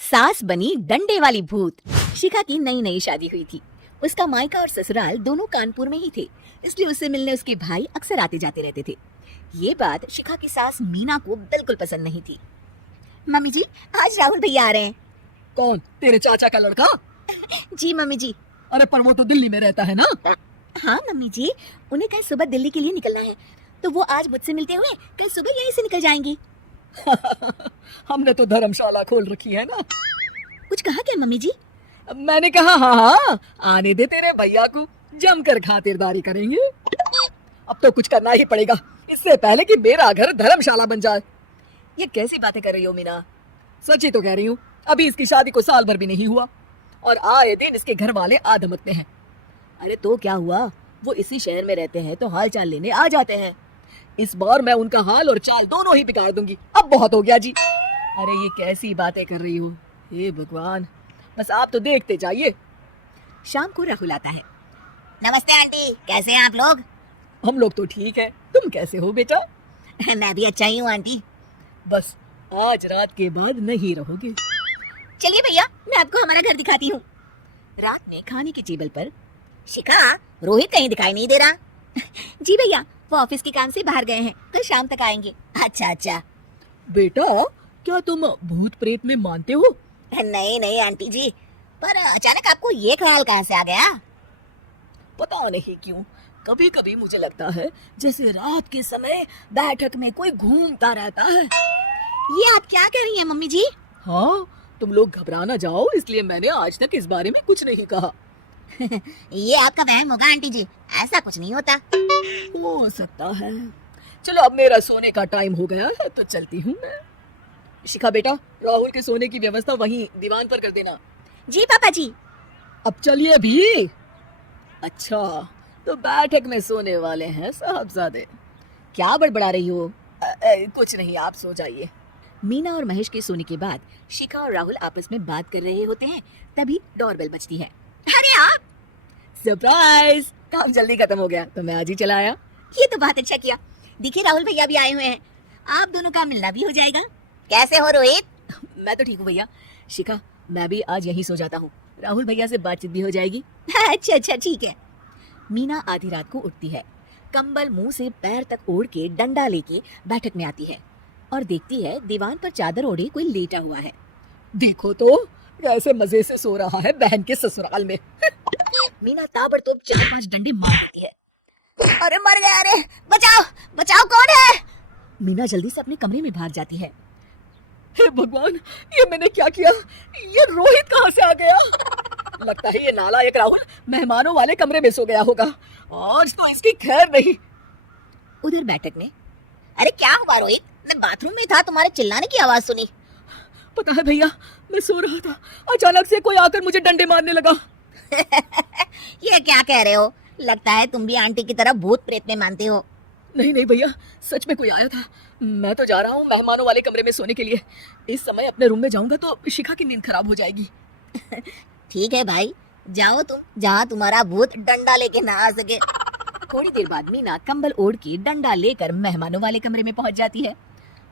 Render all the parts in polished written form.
सास बनी डंडे वाली भूत। शिखा की नई नई शादी हुई थी। उसका मायका और ससुराल दोनों कानपुर में ही थे, इसलिए उससे मिलने उसके भाई अक्सर आते जाते रहते थे। ये बात शिखा की सास मीना को बिल्कुल पसंद नहीं थी। मम्मी जी, आज राहुल भैया आ रहे हैं। कौन, तेरे चाचा का लड़का? जी मम्मी जी। अरे पर वो तो दिल्ली में रहता है ना। हाँ मम्मी जी, उन्हें कल सुबह दिल्ली के लिए निकलना है, तो वो आज मुझसे मिलते हुए कल सुबह यहीं से निकल जाएंगी। हमने तो धर्मशाला खोल रखी है ना। कुछ कहा क्या मम्मी जी? मैंने कहा हाँ हाँ, आने दे तेरे भैया को, जमकर खातिरदारी करेंगे। अब तो कुछ करना ही पड़ेगा, इससे पहले कि मेरा घर धर्मशाला बन जाए। ये कैसी बातें कर रही हो मीना? सच ही तो कह रही हूँ, अभी इसकी शादी को साल भर भी नहीं हुआ और आए दिन इसके घर वाले आ धमकते हैं। अरे तो क्या हुआ, वो इसी शहर में रहते हैं तो हाल चाल लेने आ जाते हैं। इस बार मैं उनका हाल और चाल दोनों ही बिगाड़ दूंगी। अब बहुत हो गया जी। अरे ये कैसी बातें कर रही हो, हे भगवान, बस आप तो देखते जाइए। शाम को राहुल आता है। नमस्ते आंटी, कैसे हैं आप लोग? हम लोग तो ठीक है, तुम कैसे हो बेटा? मैं भी अच्छा ही हूँ आंटी। बस आज रात के बाद नहीं रहोगे। चलिए भैया, मैं आपको हमारा घर दिखाती हूँ। रात में खाने की टेबल पर शिखा, रोहित कहीं दिखाई नहीं दे रहा। जी भैया, वो ऑफिस के काम से बाहर गए हैं, कल शाम तक आएंगे। अच्छा अच्छा। बेटा, क्या तुम भूत प्रेत में मानते हो? नहीं नहीं आंटी जी, पर अचानक आपको ये ख्याल कहाँ से आ गया? पता नहीं क्यों, कभी कभी मुझे लगता है जैसे रात के समय बैठक में कोई घूमता रहता है। ये आप क्या कह रही हैं मम्मी जी? हाँ, तुम लोग घबरा ना जाओ, इसलिए मैंने आज तक इस बारे में कुछ नहीं कहा। ये आपका वहम होगा आंटी जी, ऐसा कुछ नहीं होता। हो सकता है। चलो अब मेरा सोने का टाइम हो गया है तो चलती हूँ मैं। शिखा बेटा, राहुल के सोने की व्यवस्था वहीं दीवान पर कर देना। जी पापा जी। अब चलिए भी। अच्छा, तो बैठक में सोने वाले हैं साहबजादे। क्या बड़बड़ा रही हो? कुछ नहीं, आप सो जाइए। मीना और महेश के सोने के बाद शिखा और राहुल आपस में बात कर रहे होते हैं, तभी डोरबेल बजती है। अरे आप! सरप्राइज, काम जल्दी खत्म हो गया तो मैं आज ही चला आया। ये तो बहुत अच्छा किया। देखिए राहुल भैया भी आए हुए हैं, आप दोनों का मिलना भी हो जाएगा। कैसे हो रोहित? मैं तो ठीक हूँ भैया। शिखा, मैं भी आज यहीं सो जाता हूँ, राहुल भैया से बातचीत भी हो जाएगी। अच्छा अच्छा ठीक है। मीना आधी रात को उठती है, कंबल मुंह से पैर तक ओढ़ के डंडा लेके बैठक में आती है और देखती है दीवान पर चादर ओढ़े कोई लेटा हुआ है। देखो तो कैसे मजे से सो रहा है बहन के ससुराल में। मीना ताबड़तोड़ 4-5 डंडे मारती है। अरे मर गया, अरे बचाओ बचाओ, कौन है? मीना जल्दी से अपने कमरे में भाग जाती है। हे भगवान, ये मैंने क्या किया? ये रोहित कहाँ से आ गया? लगता है ये नालायक राहुल मेहमानों वाले कमरे में सो गया होगा। आज तो इसकी खैर नहीं। उधर बैठक में, अरे क्या हुआ रोहित? मैं बाथरूम में था, तुम्हारे चिल्लाने की आवाज सुनी। पता है भैया, मैं सो रहा था, अचानक से कोई आकर मुझे डंडे मारने लगा। ये क्या कह रहे हो? लगता है तुम भी आंटी की तरह भूत प्रेत में मानते हो। नहीं नहीं भैया, सच में कोई आया था। मैं तो जा रहा हूँ मेहमानों वाले कमरे में सोने के लिए। इस समय अपने रूम में जाऊंगा तो शिखा की नींद खराब हो जाएगी। ठीक है भाई, जाओ तुम, जहाँ तुम्हारा भूत डंडा लेके ना आ सके। थोड़ी देर बाद मीना कंबल ओढ़ के डंडा लेकर मेहमानों वाले कमरे में पहुंच जाती है।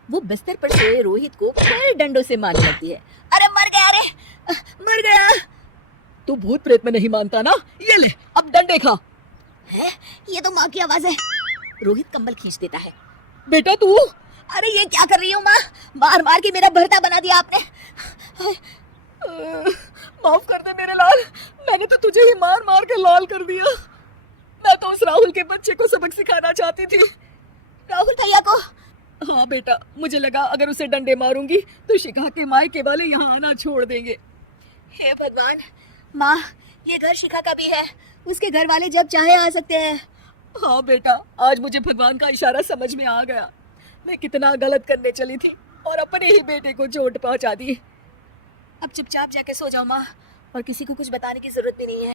वो बिस्तर पर सोए रोहित को फिर डंडों से मारने लगती है। अरे मर गया, अरे मर गया। तू भूत प्रेत में नहीं मानता ना, ये ले अब डंडे खा। है, ये तो माँ की आवाज है। रोहित कंबल खींच देता है। बेटा तू! अरे ये क्या कर रही हो माँ? मार मार के मेरा भरता बना दिया आपने। माफ कर दे मेरे लाल, मैंने तो तुझे ही मार मार के लाल कर दिया। मैं तो उस राहुल के बच्चे को सबक सिखाना चाहती थी। राहुल भैया को? हाँ बेटा, मुझे लगा अगर उसे डंडे मारूंगी तो शिखा के मायके वाले यहाँ आना छोड़ देंगे। हे भगवान, माँ ये घर शिखा का भी है, उसके घर वाले जब चाहे आ सकते हैं। हाँ बेटा, आज मुझे भगवान का इशारा समझ में आ गया। मैं कितना गलत करने चली थी और अपने ही बेटे को चोट पहुंचा दी। अब चुपचाप जाके सो जाओ माँ, और किसी को कुछ बताने की जरूरत भी नहीं है।